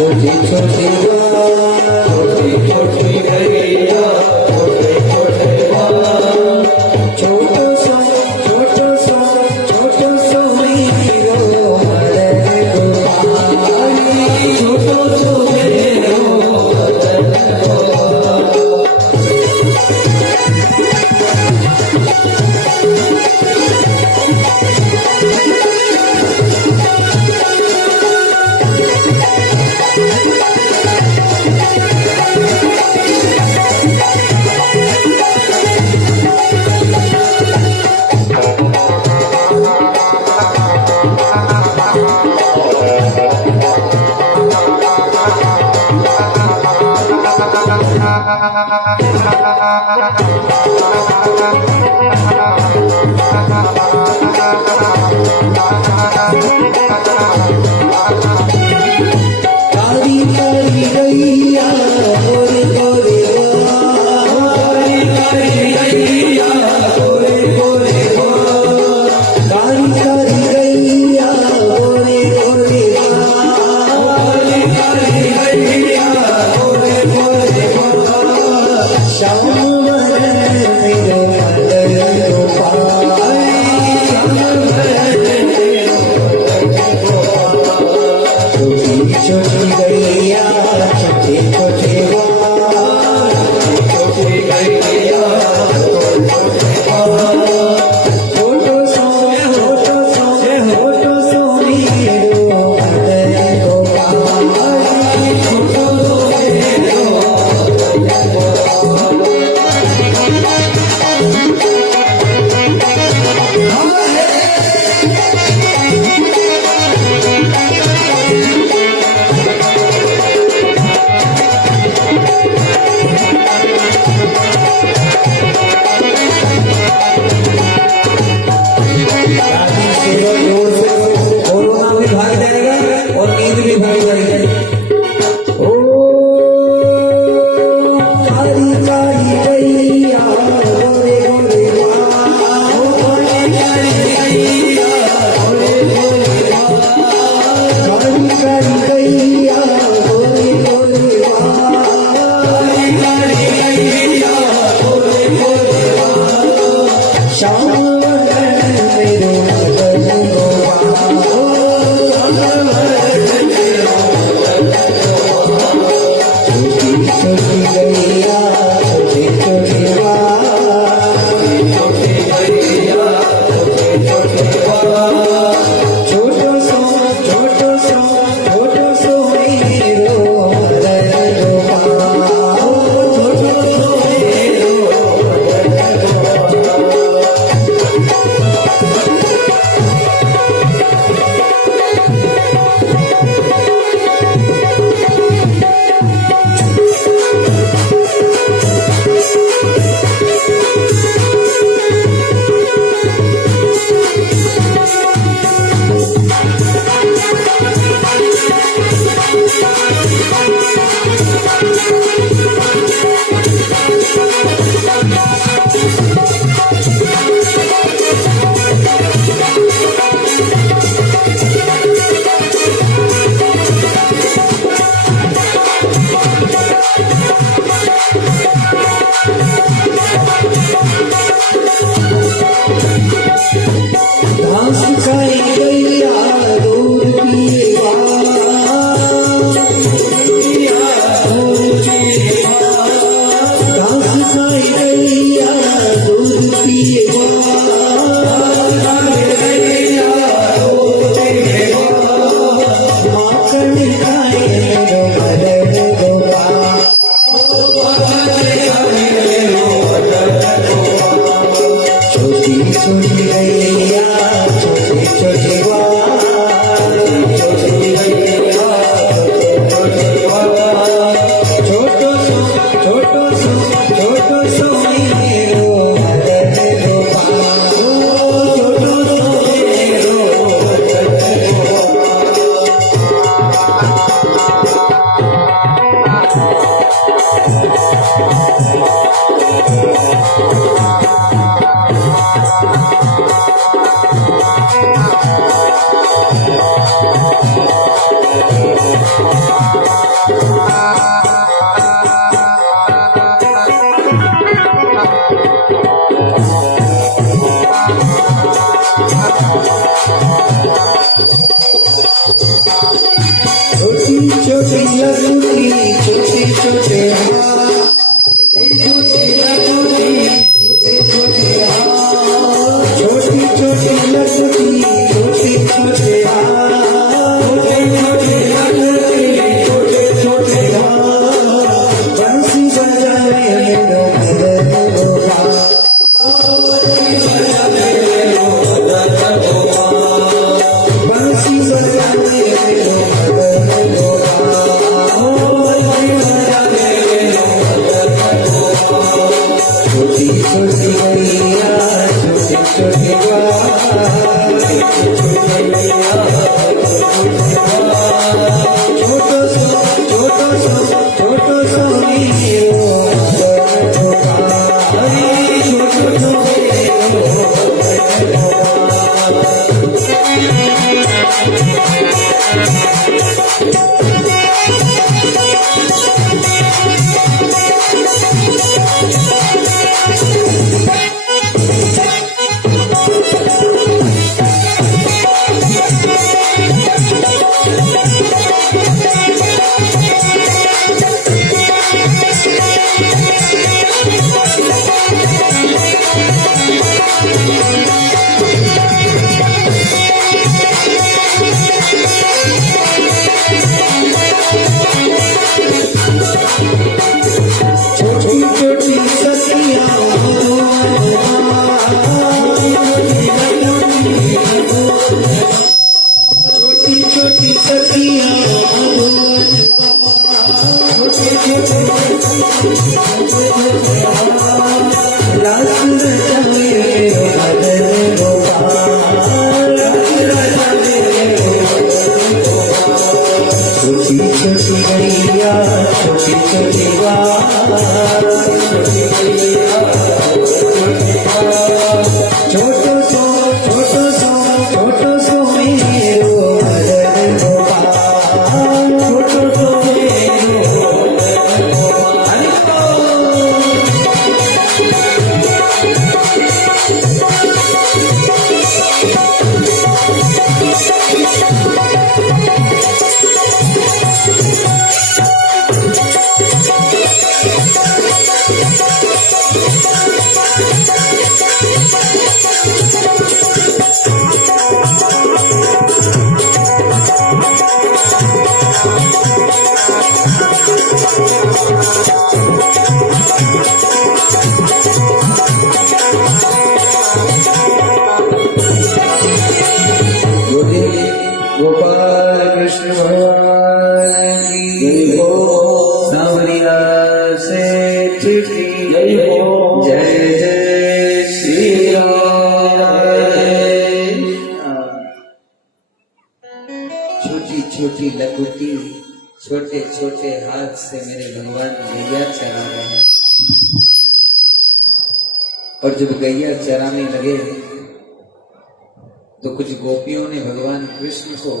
छोटी छोटी छोटी छोटी गैया छोटे छोटे छोटो सो छोटो सो छोटो सो मेरो मदन गोपाली छोटो सो मेरो मदन कारी कारी गैया गोरे गोरे कारी कारी गैया गोरे गोरे कारी कारी गैया गोरे गोरे कारी कारी गैया गोरे गोरे श्याम मेरो मदन गोपाल छोटी गैया छोटे छोटे छोटी गैया छोटो सो छोटो सो छोटो सो मेरो मदन गोपाल छोटो सो मेरो मदन गोपाल कोरोना भी भाग जाएगा और नींद भी भाग जाएगी। ओ कारी कारी गैया गोरे गोरे कारी कारी गैया गोरे गोरे कारी कारी गैया गोरे गोरे कारी कारी गैया गोरे गोरे श्याम मेरो मदन छोटी छोटी गैया छोटे छोटे छोटी गैया छोटे छोटे छोटो सो छोटो सो छोटो सो मेरो मदन गोपाल छोटो सो मेरो मदन गोपाल घास खाई गैया दूध पिए घास खाई गैया दूध पिए माखन खाए मेरो मदन गोपाल छोटी छोटी गैया छोटे छोटे छोटो सो छोटो सो छोटो सो मेरो मदन गोपाल छोटो सो मेरो मदन गोपाल छोटी छोटी लड़की छोटे छोटे हाथ, छोटी छोटी लड़की छोटे छोटे हाथ, छोटे छोटे हाथ, बंसी बजाए लो बंसी बजाए लो छोटी छोटी गैया छोटी छोटी छोटो सो छोटो सो हीरो छोटी सखियां छोटी छोटी गैया छोटी छोटी छोटो सो छोटो सो हीरो छोटो सो गोपाल कृष्ण भगवान की जय हो। सांवरिया सेठ की जय हो। जय जय श्री राम। छोटी छोटी लकुटी छोटे छोटे हाथ से मेरे भगवान गैया चरा रहे हैं। और जब गैया चराने लगे तो कुछ गोपियों ने भगवान कृष्ण को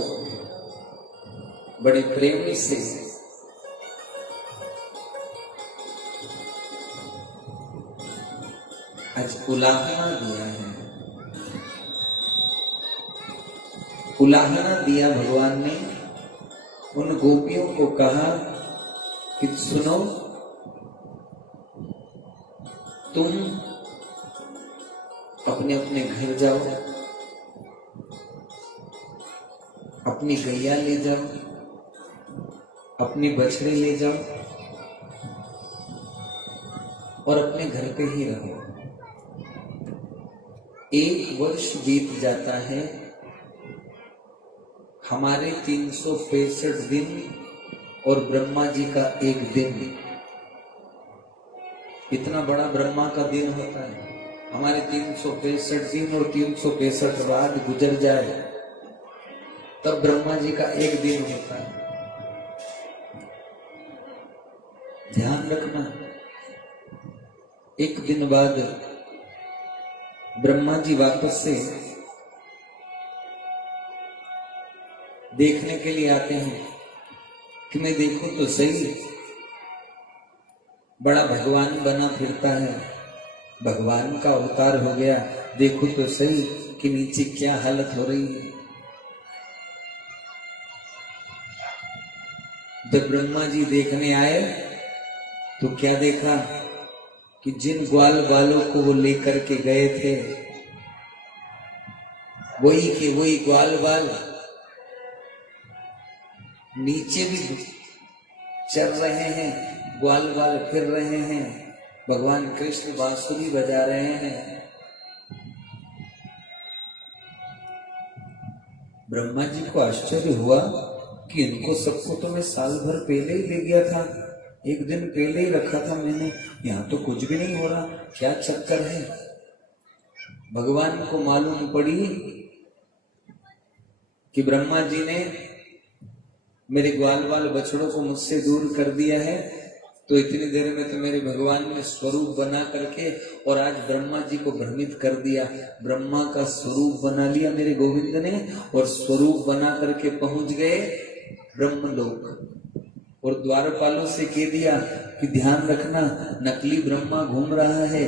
बड़े प्रेम से आज उलाहना दिया है। उलाहना दिया भगवान ने। उन गोपियों को कहा कि सुनो, तुम अपने अपने घर जाओ, अपनी गैया ले जाओ, अपनी बछड़े ले जाओ और अपने घर पे ही रहो। 1 वर्ष बीत जाता है, हमारे 365 दिन और ब्रह्मा जी का 1 दिन। इतना बड़ा ब्रह्मा का दिन होता है। हमारे 365 दिन और 365 रात गुजर जाए तब ब्रह्मा जी का 1 दिन होता है। ध्यान रखना, 1 दिन बाद ब्रह्मा जी वापस से देखने के लिए आते हैं कि मैं देखूं तो सही, बड़ा भगवान बना फिरता है, भगवान का अवतार हो गया, देखो तो सही कि नीचे क्या हालत हो रही है। जब ब्रह्मा जी देखने आए तो क्या देखा कि जिन ग्वाल बालों को वो लेकर के गए थे वही के वही ग्वाल बाल नीचे भी चल रहे हैं, ग्वाल बाल फिर रहे हैं, भगवान कृष्ण बांसुरी बजा रहे हैं। ब्रह्मा जी को आश्चर्य हुआ कि इनको सबको तो मैं साल भर पहले ही ले गया था, एक दिन पहले ही रखा था मैंने, यहाँ तो कुछ भी नहीं हो रहा, क्या चक्कर है। भगवान को मालूम पड़ी कि ब्रह्मा जी ने मेरे ग्वाल बाल बछड़ों को मुझसे दूर कर दिया है, तो इतनी देर में तो मेरे भगवान ने स्वरूप बना करके और आज ब्रह्मा जी को भ्रमित कर दिया। ब्रह्मा का स्वरूप बना लिया मेरे गोविंद ने और स्वरूप बना करके पहुंच गए ब्रह्मलोक और द्वारपालों से कह दिया कि ध्यान रखना नकली ब्रह्मा घूम रहा है,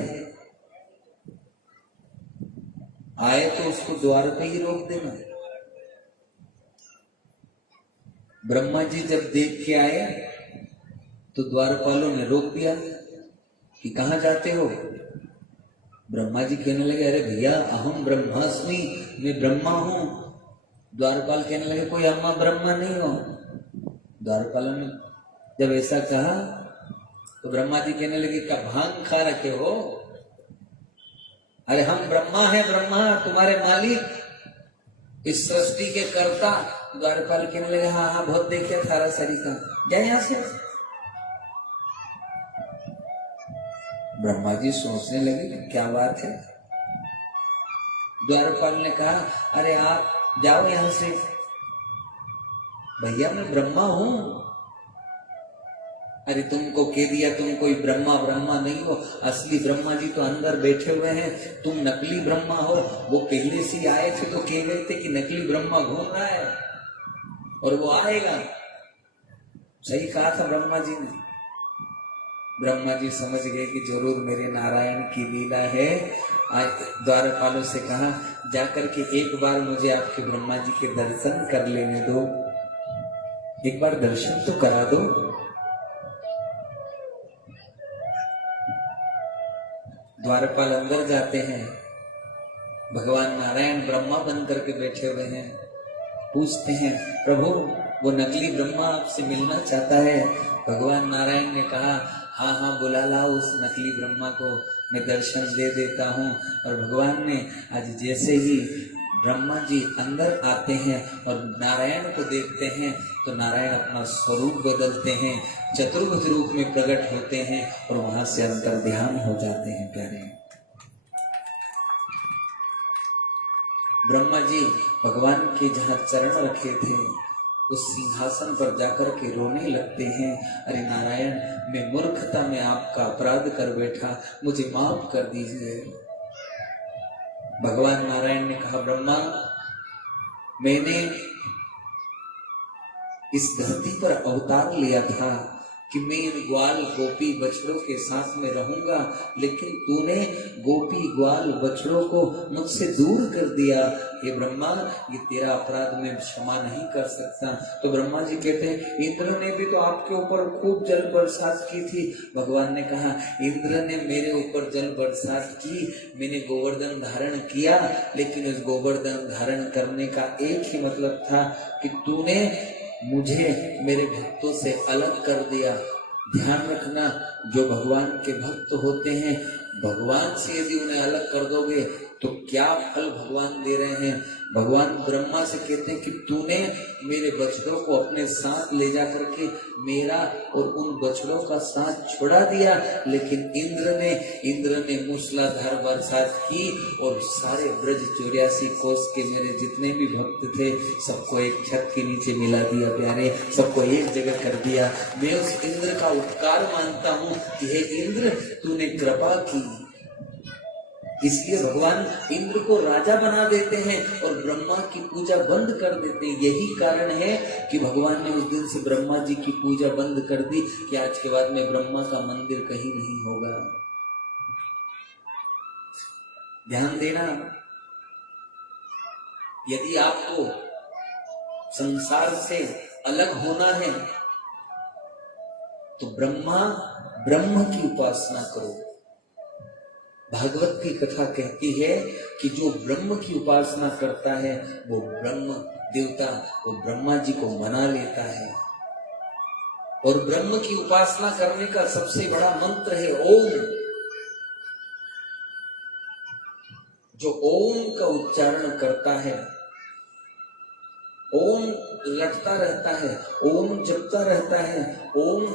आए तो उसको द्वार पे ही रोक देना। ब्रह्मा जी जब देख के आए तो द्वारपालों ने रोक दिया कि कहां जाते हो। ब्रह्मा जी कहने लगे अरे भैया अहम ब्रह्मास्मि, मैं ब्रह्मा हूं। द्वारपाल कहने लगे कोई अम्मा ब्रह्मा नहीं हो। द्वारपालों ने जब ऐसा कहा तो ब्रह्मा जी कहने लगे क्या भांग खा रखे हो, अरे हम ब्रह्मा है, ब्रह्मा तुम्हारे मालिक, इस सृष्टि के कर्ता। द्वारपाल कहने लगे हाँ हाँ बहुत देखे थारा सरीका, जाए यहां से। ब्रह्मा जी सोचने लगे कि क्या बात है। द्वारपाल ने कहा अरे आप जाओ यहां से, भैया मैं ब्रह्मा हूं। अरे तुमको कह दिया तुम कोई ब्रह्मा ब्रह्मा नहीं हो, असली ब्रह्मा जी तो अंदर बैठे हुए हैं, तुम नकली ब्रह्मा हो। वो पहले से आए थे तो कह गए थे कि नकली ब्रह्मा घूम रहा है और वो आएगा। सही कहा था ब्रह्मा जी ने। ब्रह्मा जी समझ गए कि जरूर मेरे नारायण की लीला है। द्वारपालों से कहा जाकर के एक बार मुझे आपके ब्रह्मा जी के दर्शन कर लेने दो, एक बार दर्शन तो करा दो। द्वारपाल अंदर जाते हैं, भगवान नारायण ब्रह्मा बन करके बैठे हुए हैं। पूछते हैं प्रभु वो नकली ब्रह्मा आपसे मिलना चाहता है। भगवान नारायण ने कहा हाँ हाँ बुला लाओ उस नकली ब्रह्मा को, मैं दर्शन दे देता हूँ। और भगवान ने आज जैसे ही ब्रह्मा जी अंदर आते हैं और नारायण को देखते हैं तो नारायण अपना स्वरूप बदलते हैं, चतुर्भुज रूप में प्रकट होते हैं और वहां से अंतर ध्यान हो जाते हैं। प्यारे ब्रह्मा जी भगवान के जहाँ चरण रखे थे उस सिंहासन पर जाकर के रोने लगते हैं, अरे नारायण मैं मूर्खता में आपका अपराध कर बैठा, मुझे माफ कर दीजिए। भगवान नारायण ने कहा ब्रह्मा मैंने इस धरती पर अवतार लिया था कि मैं इन ग्वाल गोपी बछड़ों के साथ में रहूंगा, लेकिन तूने गोपी ग्वाल बछड़ों को मुझसे दूर कर दिया। हे ब्रह्मा ये तेरा अपराध मैं क्षमा नहीं कर सकता। तो ब्रह्मा जी कहते हैं इंद्र ने भी तो आपके ऊपर खूब जल बरसात की थी। भगवान ने कहा इंद्र ने मेरे ऊपर जल बरसात की, मैंने गोवर्धन धारण किया, लेकिन उस गोवर्धन धारण करने का एक ही मतलब था कि तूने मुझे मेरे भक्तों से अलग कर दिया। ध्यान रखना जो भगवान के भक्त होते हैं, भगवान से यदि उन्हें अलग कर दोगे तो क्या फल भगवान दे रहे हैं। भगवान ब्रह्मा से कहते हैं कि तूने मेरे बछड़ों को अपने साथ ले जा करके मेरा और उन बछड़ों का साथ छुड़ा दिया, लेकिन इंद्र ने मूसलाधार बरसात की और सारे ब्रज 84 कोस के मेरे जितने भी भक्त थे सबको एक छत के नीचे मिला दिया। प्यारे सबको एक जगह कर दिया। मैं उस इंद्र का उपकार मानता हूँ कि हे इंद्र तूने कृपा की, इसलिए भगवान इंद्र को राजा बना देते हैं और ब्रह्मा की पूजा बंद कर देते हैं। यही कारण है कि भगवान ने उस दिन से ब्रह्मा जी की पूजा बंद कर दी कि आज के बाद में ब्रह्मा का मंदिर कहीं नहीं होगा। ध्यान देना, यदि आपको संसार से अलग होना है तो ब्रह्म की उपासना करो। भागवत की कथा कहती है कि जो ब्रह्म की उपासना करता है वो ब्रह्म देवता, वो ब्रह्मा जी को मना लेता है। और ब्रह्म की उपासना करने का सबसे बड़ा मंत्र है ओम। जो ओम का उच्चारण करता है, ओम रटता रहता है, ओम जपता रहता है, ओम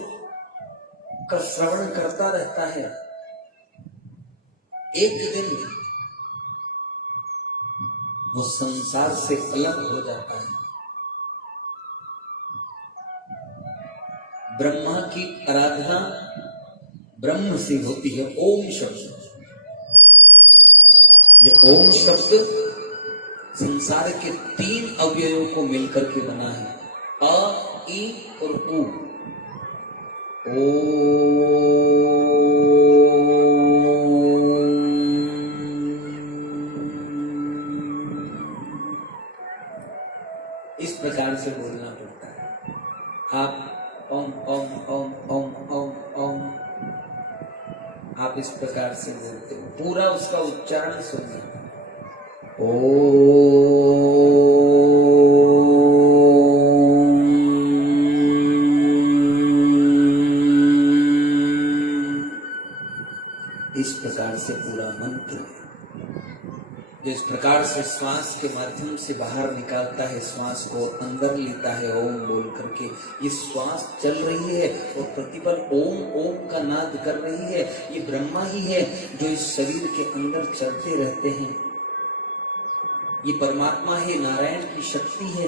का श्रवण करता रहता है, एक दिन वो संसार से अलग हो जाता है। ब्रह्मा की आराधना ब्रह्म से होती है। ओम शब्द, ये ओम शब्द संसार के 3 अवयवों को मिलकर के बना है, अ, ई और उ। इस प्रकार से बोलना पड़ता है। आप ओम ओम ओम ओम ओम ओम, आप इस प्रकार से बोलते हो, पूरा उसका उच्चारण सुनिए। इस प्रकार से पूरा मंत्र है। जिस प्रकार से श्वास के माध्यम से बाहर निकालता है, श्वास को अंदर लेता है ओम बोल करके, ये श्वास चल रही है और प्रतिपल ओम ओम का नाद कर रही है। ये ब्रह्मा ही है जो इस शरीर के अंदर चलते रहते हैं। ये परमात्मा है, नारायण की शक्ति है।